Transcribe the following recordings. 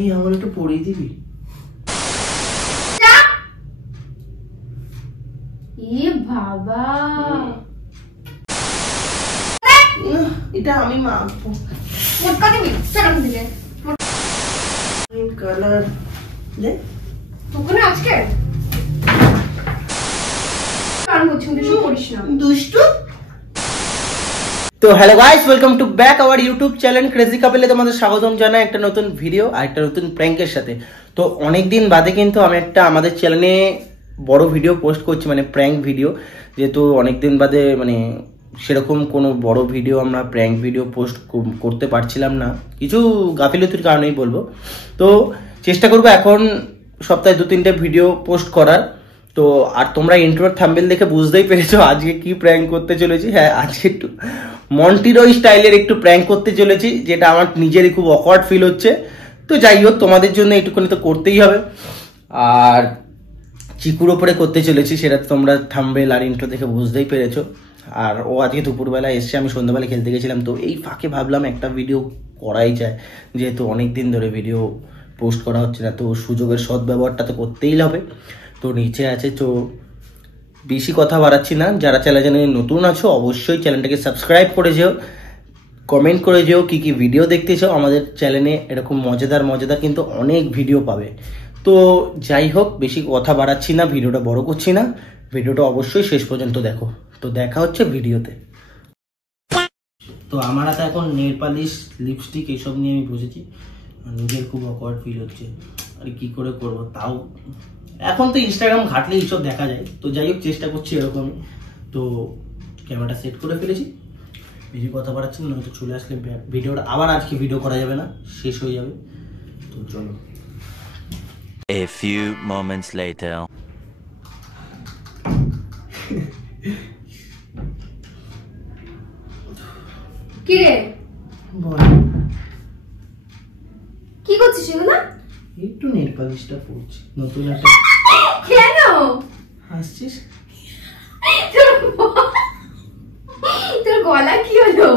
এই আমার একটু পড়িয়ে দিবি? এ বাবা, এটা আমি মাখবো। মোটকা দিবি সেরকম দিকে কালার দে তোকে না আজকে কারণ হচ্ছে কিছু করিস না দুষ্টু। তো hello guys, welcome to back our YouTube channel crazy কাপেলে তোমাদের স্বাগতম জানাই একটা নতুন ভিডিও আর একটা নতুন প্র্যাঙ্কের সাথে। তো অনেকদিন বাদে কিন্তু আমি একটা আমাদের চ্যানেলে বড় ভিডিও পোস্ট করছি, মানে প্র্যাঙ্ক ভিডিও। যেহেতু অনেকদিন বাদে মানে সেরকম কোনো বড় ভিডিও আমরা প্র্যাঙ্ক ভিডিও পোস্ট করতে পারছিলাম না, কিছু গাফিলতির কারণেই বলবো। তো চেষ্টা করবো এখন সপ্তাহে 2-3টে ভিডিও পোস্ট করার। তো আর তোমরা ইন্ট্রোর থাম্বনেল দেখে বুঝতেই পেরেছো আজকে কি প্র্যাঙ্ক করতে চলেছি। হ্যাঁ, আজকে একটু মন্টিরো স্টাইলের একটু প্র্যাঙ্ক করতে চলেছি, যেটা আমার নিজেরই খুব অকওয়ার্ড ফিল হচ্ছে। তো যাই হোক, তোমাদের জন্য একটুখানি তো করতেই হবে। আর চিকুর ওপরে করতে চলেছি, সেটা তোমরা থাম্বনেল আর ইন্ট্রো দেখে বুঝতেই পেরেছো। আর ও আজকে দুপুরবেলা এসছে, আমি সন্ধ্যাবেলা খেলতে গেছিলাম। তো এই ফাঁকে ভাবলাম একটা ভিডিও করাই যায়, যেহেতু অনেক দিন ধরে ভিডিও পোস্ট করা হচ্ছে না, তো সুযোগের সদ্ব্যবহারটা তো করতেই হবে। তো নিচে আছে, তো বেশি কথা বাড়াচ্ছি না। যারা চ্যানেলে নতুন আছো অবশ্যই চ্যানেলটাকে সাবস্ক্রাইব করে যেও, কমেন্ট করে যেও কি কি ভিডিও দেখতে চাও। আমাদের চ্যানেলে এরকম মজাদার কিন্তু অনেক ভিডিও পাবে। তো যাই হোক, বেশি কথা বাড়াচ্ছি না, ভিডিওটা বড় করছি না, ভিডিওটা অবশ্যই শেষ পর্যন্ত দেখো। তো দেখা হচ্ছে ভিডিওতে। তো আমার হাতে এখন নেল পালিশ, লিপস্টিক এইসব নিয়ে আমি বসেছি। নিজের খুব অকওয়ার্ড ফিল হচ্ছে, আর কি করে করব। তাও এখন তো ইনস্টাগ্রাম ঘাটলে এইসব দেখা যায়। তো যাই হোক, চেষ্টা করছি এরকমই। তো ক্যামেরাটা সেট করে ফেলেছি, বেশি কথা বাড়াচ্ছি না, নয়তো চলে আসলে ভিডিওটা আবার আজকে ভিডিও করা যাবে না, শেষ হয়ে যাবে। তো চলো। A few moments later. কি রে, বল কি করছিস এগুলো? একটু নেল পালিশটা পড়ছি, নতুন একটা। কেন হাসছিস? তোর গলা কি হলো?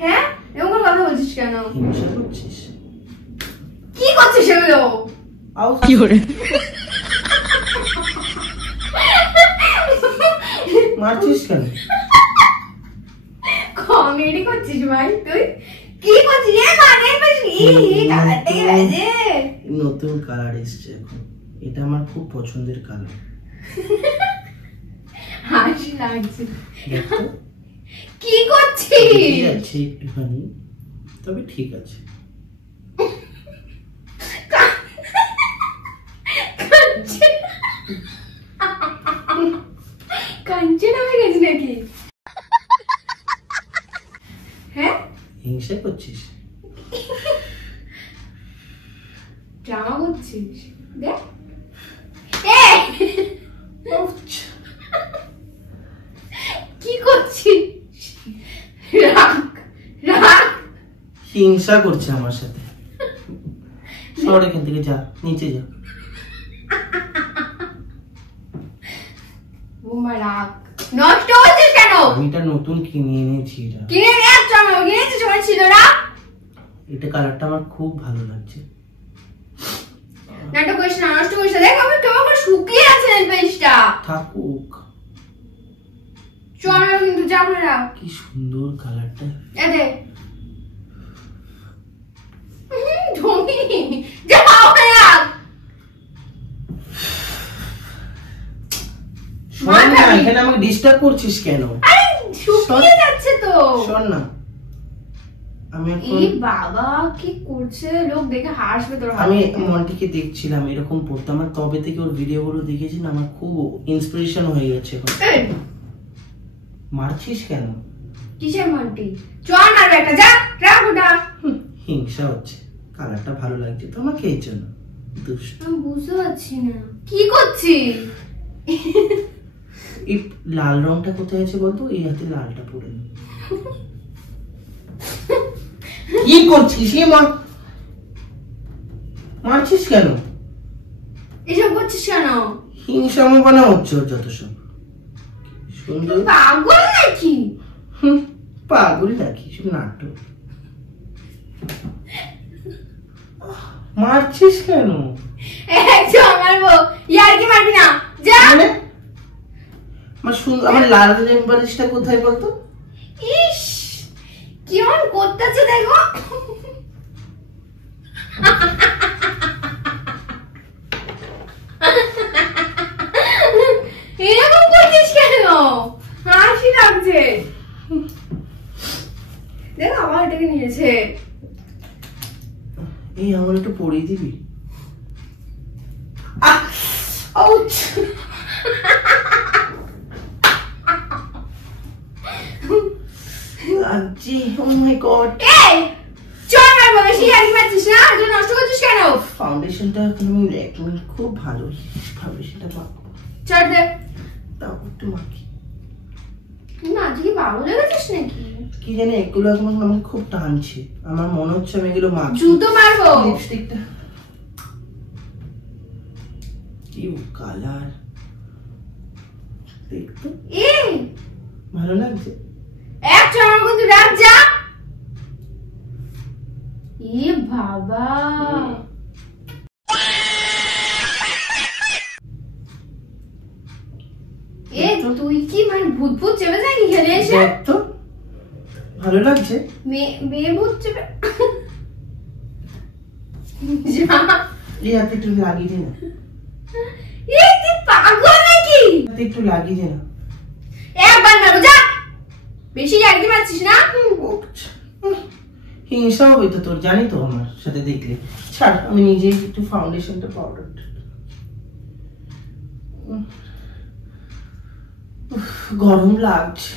হ্যাঁ, এমন কথা বলছিস কেন? হিংসা করছিস? কি করছিস এগুলো? আউ কি করে মারছিস কেন? কমেডি করছিস ভাই তুই? কি করছিস? এ মানে কালারটাকে বাজে। নতুন কালার এসছে এখন, এটা আমার খুব পছন্দের কালার। হাসি লাগছে। দেখো কি করছিস? ঠিক আছে একটুখানি, তবে ঠিক আছে। কাঞ্চনা হয়ে গেছে নাকি? হ্যাঁ, হিংসা করছিস? ড্রামা করছিস? দেখ কি করছিস? রাখ রাখ। হিংসা করছে আমার সাথে। সর এখান থেকে, যা নিচে যা। বোমা রাখ। নষ্ট হচ্ছিস কেন? আমি এটা নতুন কিনে এনেছি। কিনে নিয়ে আসছো? আমি কিনেছি, সময় ছিল না। এটা কালারটা আমার খুব ভালো লাগছে। নাটক করিস না, নষ্ট করিস না। দেখ আমি কেমন করে শুকিয়ে আছে নেল পেজটা। থাকুক, চল কিন্তু যা করে রাখ। কি সুন্দর কালারটা। এ দে ঢোঙি, যা করে রাখ। শোন না, এখানে আমাকে ডিস্টার্ব করছিস কেন? আরে শুকিয়ে যাচ্ছে তো। শোন না, আমি এই বাবা কি করছে, লোক দেখে হাসবে তোর। আমি মন্টিকে দেখছিলাম এরকম পড়তে, আমার কবে থেকে ওর ভিডিওগুলো দেখেছি না, আমার খুব ইন্সপিরেশন হয়ে গেছে এখন। মারছিস কেন? কিসের মন্টি? চল মারবে একটা, যা রাখ ওটা। হিংসা হচ্ছে, কালারটা ভালো লাগছে তো আমাকে, এর জন্য। দুষ্ট। আমি বুঝতে পারছি না কি করছিস। এই লাল রংটা কোথায় আছে বলতো? এই হাতে লালটা পরে নি। কি করছিস? মারছিস কেন? এসব করছিস কেন? হিংসা মনে হচ্ছে ওর যত সব। সুন্দর পাগল নাকি? পাগল নাকি, শুধু নাটক। মারছিস কেন? একটু মারবো, ইয়ার কি মারবি না, যা। আমার লাল নেল পালিশটা কোথায় বলতো? ইস কেমন করতেছে দেখো। এরকম করছিস কেন? হাসি লাগছে। দেখ আমার এটাকে নিয়েছে। এই আমার একটু পরিয়ে দিবি? Oh my God! এই চল মারবো, বেশি ইয়ার্কি মারছিস না, এটা নষ্ট করছিস কেন? ফাউন্ডেশনটা তুমি ল্যাকমি খুব ভালো, ফাউন্ডেশনটা মাখো। চল দে। তাও একটু মাখি। তুই না আজকে পাগল হয়ে গেছিস নাকি? কি জানি এগুলো এখন আমাকে খুব টানছে, আমার মনে হচ্ছে আমি এগুলো মাখি। জুতো মারবো। লিপস্টিকটা কি কালার দেখতো, এই ভালো লাগছে। এক চড় কিন্তু রাখ যা। এ বাবা এ তুই কি মানে ভূত ভূত চেপে যাই খেলে এসে? দেখ তো ভালো লাগছে। মেয়ে ভূত চেপে এই হাতে একটু লাগিয়ে দে না। এই তুই পাগল নাকি? হাতে একটু লাগিয়ে দে না। একবার মারো যা, বেশি ইয়ার্কি মারছিস না। হিংসা হবে তো তোর, জানি তো আমার সাথে দেখলে। ছাড়, আমি নিজেই একটু ফাউন্ডেশনটা পাউডার। গরম লাগছে।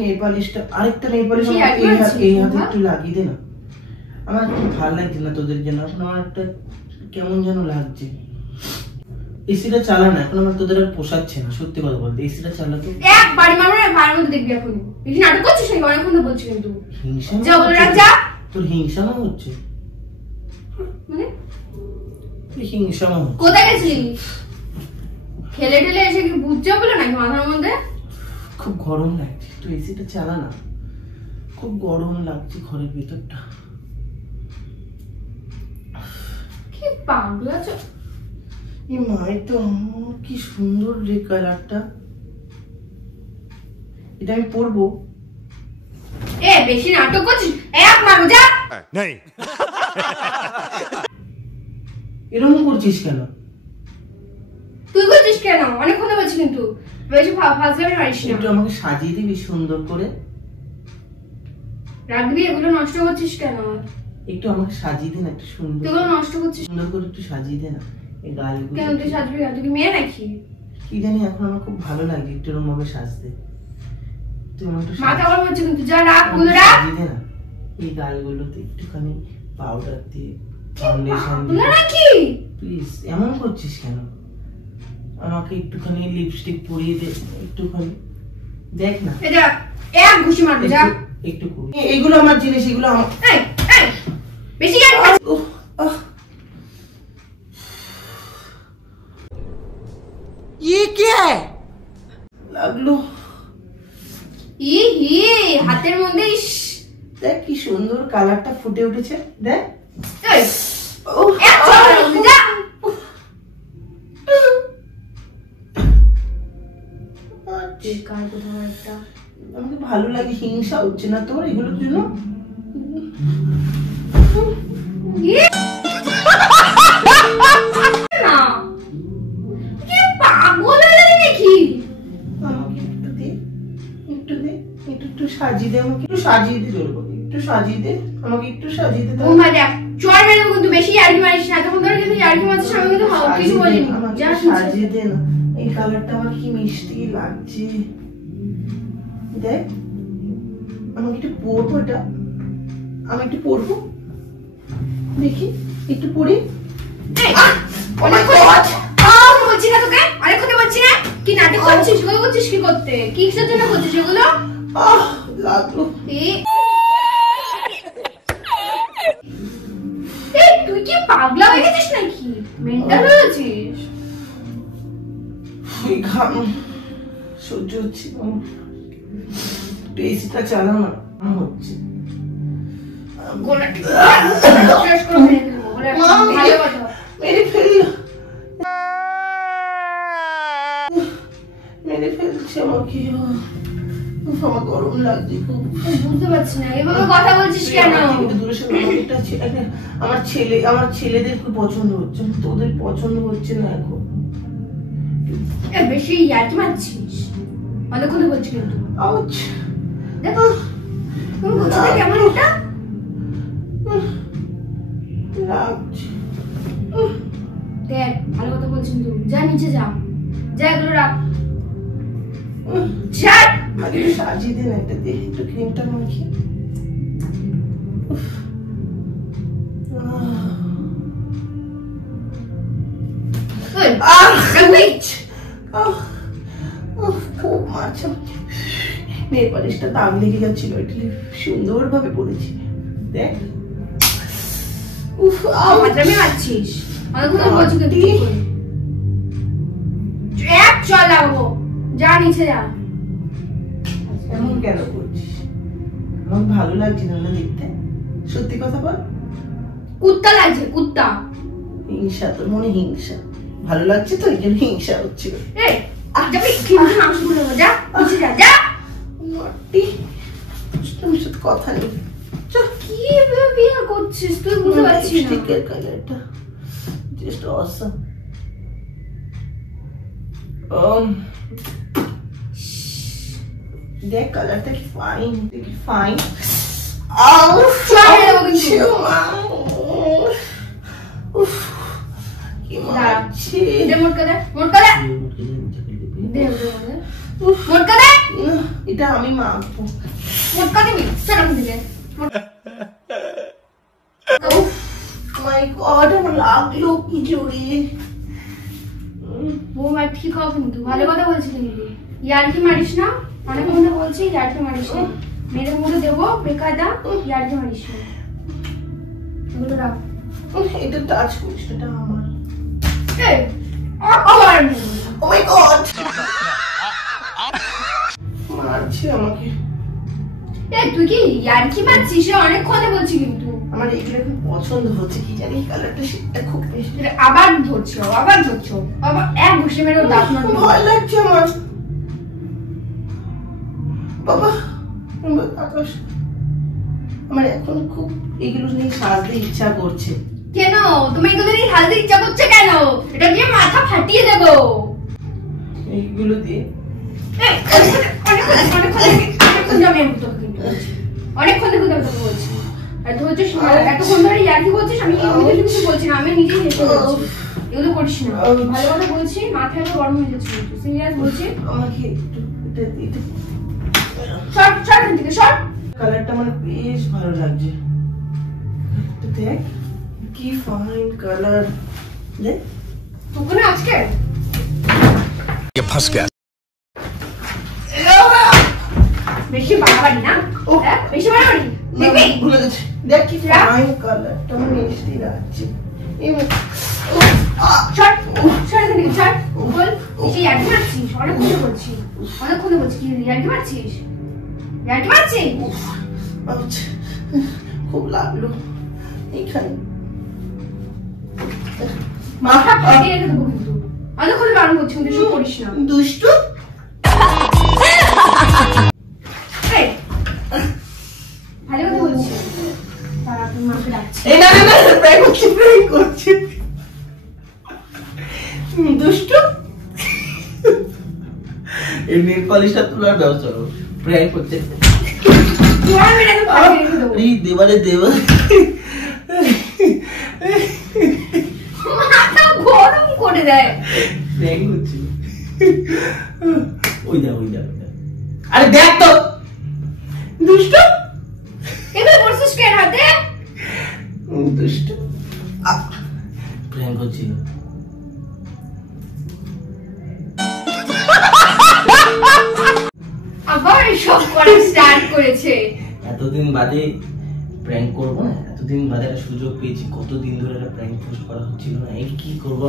নেল পালিশটা, আরেকটা নেল পালিশ এই হাতে একটু লাগিয়ে দে না। আমার ভালো লাগছে না তোদের জন্য, এখন আমার একটা কেমন যেন লাগছে। এসিটা চালা না, এখন আমার তোদের আর পোষাচ্ছে না, সত্যি কথা বলতে। এসিটা চালা তো একবারই মারবো না, ভালো মতো দেখবি। এখন বেশি নাটক করছিস নাকি? অনেকক্ষণ তো বলছি কিন্তু। হিংসা যা বলে রাখ যা। তোর হিংসা মনে হচ্ছে, মানে হিংসা মনে হচ্ছে। কোথায় গেছিস? খেলে টেলে এসে কি বুঝতে পেলো নাকি মাথার মধ্যে? খুব গরম লাগছে, তুই এসিটা চালা না, খুব গরম লাগছে ঘরের ভিতরটা। কি পাগলা চ। এই মাই তো কি সুন্দর রে কালারটা, এটা আমি পরবো। এ বেশি নাটক করছিস, এক মারবো যা। नहीं এরকম করছিস কেন? তুই করছিস কেন? অনেকক্ষণ বলছি কিন্তু, বেশি ফাজলামি মারিস না। একটু আমাকে সাজিয়ে দিবি সুন্দর করে। রাখবি, এগুলো নষ্ট করছিস কেন? একটু আমাকে সাজিয়ে দে না, একটু সুন্দর তুই এগুলো নষ্ট করছিস সুন্দর করে একটু সাজিয়ে দে না এই গালগুলো। কেন? তুই সাজবি কেন? তুই কি মেয়ে নাকি? কি জানি, এখন আমার খুব ভালো লাগে একটু এরকম ভাবে সাজতে। তুই আমাকে একটু মাথা গরম হচ্ছে কিন্তু, যা রাখ, ওগুলো রাখ। সাজিয়ে দে না এই গালগুলোতে একটুখানি পাউডার দিয়ে, ফাউন্ডেশন পাগলা দিয়ে। নাকি? প্লিজ এমন করছিস কেন? আমাকে একটুখানি লিপস্টিক পরিয়ে দে, একটুখানি দেখ না। এটা এক ঘুষি মারবো যা। একটু করি, এইগুলো আমার জিনিস, এগুলো আমার। এই এই বেশি ইয়ার উফ, আহ। ये क्या है? লাগলো। ই হি হাতের মধ্যে। ইস দেখ কি সুন্দর কালারটা ফুটে উঠেছে, দেখ। এই উফ, এক চড় যা। বেকার কোথাও একটা। আমাকে ভালো লাগে, হিংসা হচ্ছে না তোর এগুলোর জন্য? না কি পাগল হয়ে গেলি নাকি? আমাকে একটু দে, একটু দে, একটু সাজিয়ে দে, আমাকে একটু সাজিয়ে দে, জোর করে একটু সাজিয়ে দে, আমাকে একটু সাজিয়ে দে। ও মা দেখ, চড় মেরে দেবো কিন্তু, বেশি ইয়ার্কি মারিস না। তখন ধরে কিন্তু ইয়ার্কি মারছিস, আমি কিন্তু কিছু বলিনি। আমাকে যা সাজিয়ে দে না, এই কালারটা আমার কি মিষ্টি লাগছে। দেখ আমাকে একটু পরবো, এটা আমি একটু পরবো, দেখি একটু পরি। বলছি না তোকে, অনেক কথা বলছি না। কি নাটক করছিস? এগুলো করছিস কি করতে? কিসের জন্য করছিস এগুলো? লাগলো। তুই কি পাগলা হয়ে গেছিস নাকি? মেন্টাল হয়ে গেছিস? ঘাম সহ্য হচ্ছে না, এসিটা চালা না, হচ্ছে। গলাটা শেষ করে মেরে ফেলবো বলে ভালো কথা মেরে ফেললো, মেরে ফেলছে আমাকে। আমার গরম লাগছে খুব। বুঝতে পারছি না এভাবে কথা বলছিস কেন? আমার ছেলেদের খুব পছন্দ হচ্ছে, তোদের পছন্দ হচ্ছে না এখন। বেশি ইয়ার্কি মারছিস, অনেক কথা বলছিস কিন্তু। দেখো তুমি বলছো কেমন ওটা লাগছে। দেখ ভালো কথা বলছিস তুই, যা নিচে যা, যা এগুলো রাখ। আগে সাজিয়ে দে না, একটা দে একটু ক্রিমটা মাখিয়ে। খুব মারছে, নেল পালিশটা দাগ লেগে যাচ্ছিল, এটা সুন্দর ভাবে পড়েছি। দেখ আমি মারছিস, অনেক কথা বলছিস কিন্তু। এক চল লাগবো, যা নিচে যা। এমন কেন করছিস? আমার ভালো লাগছে না দেখতে, সত্যি কথা বল। কুত্তা লাগছে, কুত্তা। হিংসা, তোর মনে হিংসা। ভালো লাগছে তো, এই জন্য হিংসা হচ্ছিল। যাবি কিন্তু মাংসগুলো যা, নিচে যা, যা। মাটি তোর সাথে কথা নেই। কি বিয়ে করছিস তুই? বুঝতে পারছিস না লিপস্টিকের কালারটা জাস্ট অসাম। দেখ কালারটা কি ফাইন, কি ফাইন। কি মারছে। এটা আমি মাখবো। মোটকা দিবি সেরকম দিলে। মাই গড, আমার লাগলো কি জোরে। বৌমা ঠিক হবে কিন্তু, ভালো কথা বলছি কিন্তু। ইয়ার্কি মারিস না, অনেক কথা বলছি, ইয়ার্কি মারিস না। মেরে মুড়ে দেবো বেকায়দা, ইয়ার্কি মারিস না। এগুলো রাখ। এটা টাচ করিস, এটা আমার। আবার ও মাই গড, মারছে আমাকে। তুই কি ইয়ার্কি মারছিস? অনেক কথা বলছি কিন্তু। আমার এগুলো খুব পছন্দ হচ্ছে, কি জানি কালারটা সেটা খুব বেশি। আবার ধরছো, আবার ধরছো, আবার এক ঘুষে মেরে দাঁত মারবি। ভয় লাগছে আমার বাবা। আকাশ, আমার এখন খুব এগুলো নিয়ে সাজতে ইচ্ছা করছে। কেন তুমি এগুলো নিয়ে সাজতে ইচ্ছা করছে কেন? এটা দিয়ে মাথা ফাটিয়ে দেবো এইগুলো দিয়ে। অনেকক্ষণ থেকে তোকে বলছি, এতক্ষণ ধরে ইয়ার্কি করছিস। আমি কিছু বলছি না, আমি নিজেই হেসে বলছি। এগুলো করিস না, ভালো কথা বলছি। মাথায় গরম হয়ে যাচ্ছে, সিরিয়াস বলছি। আমাকে একটু এটা দিতে। শর্ট শর্ট থেকে শর্ট। কালারটা আমার বেশ ভালো লাগছে। দেখ কি ফাইন কালার। দেখ তোকে না আজকে फंस गया। বেশি বাড়াবাড়ি না, বেশি বাড়াবাড়ি দেখবি। ভুলে গেছি। দেখ কি ফাইন কালারটা আমার মিষ্টি লাগছে। শর্ট শর্ট থেকে শর্ট বল। এই ইয়ার্কি মারছিস, অনেকক্ষণ বলছি, অনেকক্ষণ বলছি। কি ইয়ার্কি মারছিস? ইয়ার্কি মারছিস? খুব লাগলো এইখানে। মাথা ফাটিয়ে রেখে দেবো কিন্তু। অনেকক্ষণ বারণ করছি, কিন্তু শুরু করিস না। দুষ্টু। ভালো কথা বলছি। তারা তোর মাকে ডাকছে। এই না না না, প্র্যাঙ্ক করছি, প্র্যাঙ্ক করছি। দুষ্টু। এই নেল পলিশটা তোলার ব্যবস্থা করো, প্র্যাঙ্ক করতে। এই দেবালে দেবা মাথা গরম করে দেয়। প্র্যাঙ্ক হচ্ছে। ওই দা ওই দা। আরে দেখ তো দুষ্টু। এগুলো পড়ছিস কেন হাতে? দুষ্টু প্র্যাঙ্ক হচ্ছিল। আবার সব করে স্টার্ট করেছে। এতদিন বাদে প্র্যাঙ্ক করবো না, এতদিন বাদে একটা সুযোগ পেয়েছি। কতদিন ধরে একটা প্র্যাঙ্ক পোস্ট করা হচ্ছিল না, এই কি করবো।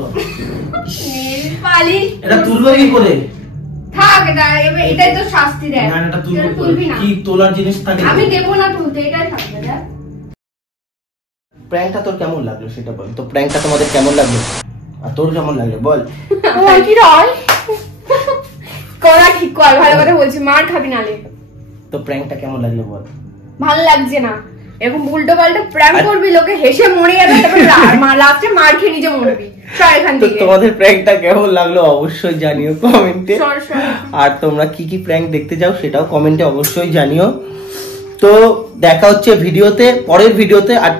নেল পালিশ এটা তুলবো কি করে? থাক, এটাই তো শাস্তি দেয়। না এটা তুলবো তুলবি না, কি তোলার জিনিস থাকে? আমি দেবো না তুলতে, এটাই থাকবে। দেখ প্র্যাঙ্কটা তোর কেমন লাগলো সেটা বল। তো প্র্যাঙ্কটা তোমাদের কেমন লাগলো আর তোর কেমন লাগলো বল। কি রয় করা ঠিক কর, ভালো কথা বলছি, মার খাবি নালে। তো প্র্যাঙ্কটা কেমন লাগলো বল। ভালো লাগছে না, এরকম উল্টো পাল্টা প্র্যাঙ্ক করবি, লোকে হেসে মরে যাবে, তারপর লাস্টে মার খেয়ে নিজে মরবি। সর এখান তো থেকে। তোমাদের প্র্যাঙ্কটা কেমন লাগলো অবশ্যই জানিও কমেন্টে। আর তোমরা কি কি প্র্যাঙ্ক দেখতে চাও সেটাও কমেন্টে অবশ্যই জানিও। তো দেখা হচ্ছে ভিডিওতে, পরের ভিডিওতে। আর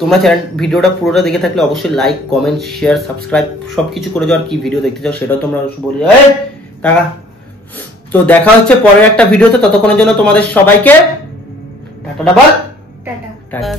তোমরা চ্যানেল ভিডিওটা পুরোটা দেখে থাকলে অবশ্যই লাইক কমেন্ট শেয়ার সাবস্ক্রাইব সবকিছু করে যাও। আর কি ভিডিও দেখতে চাও সেটাও তোমরা অবশ্যই বলে যাও। টাকা। তো দেখা হচ্ছে পরের একটা ভিডিওতে, ততক্ষণের জন্য তোমাদের সবাইকে টাটা বল। টাটা। টাটা।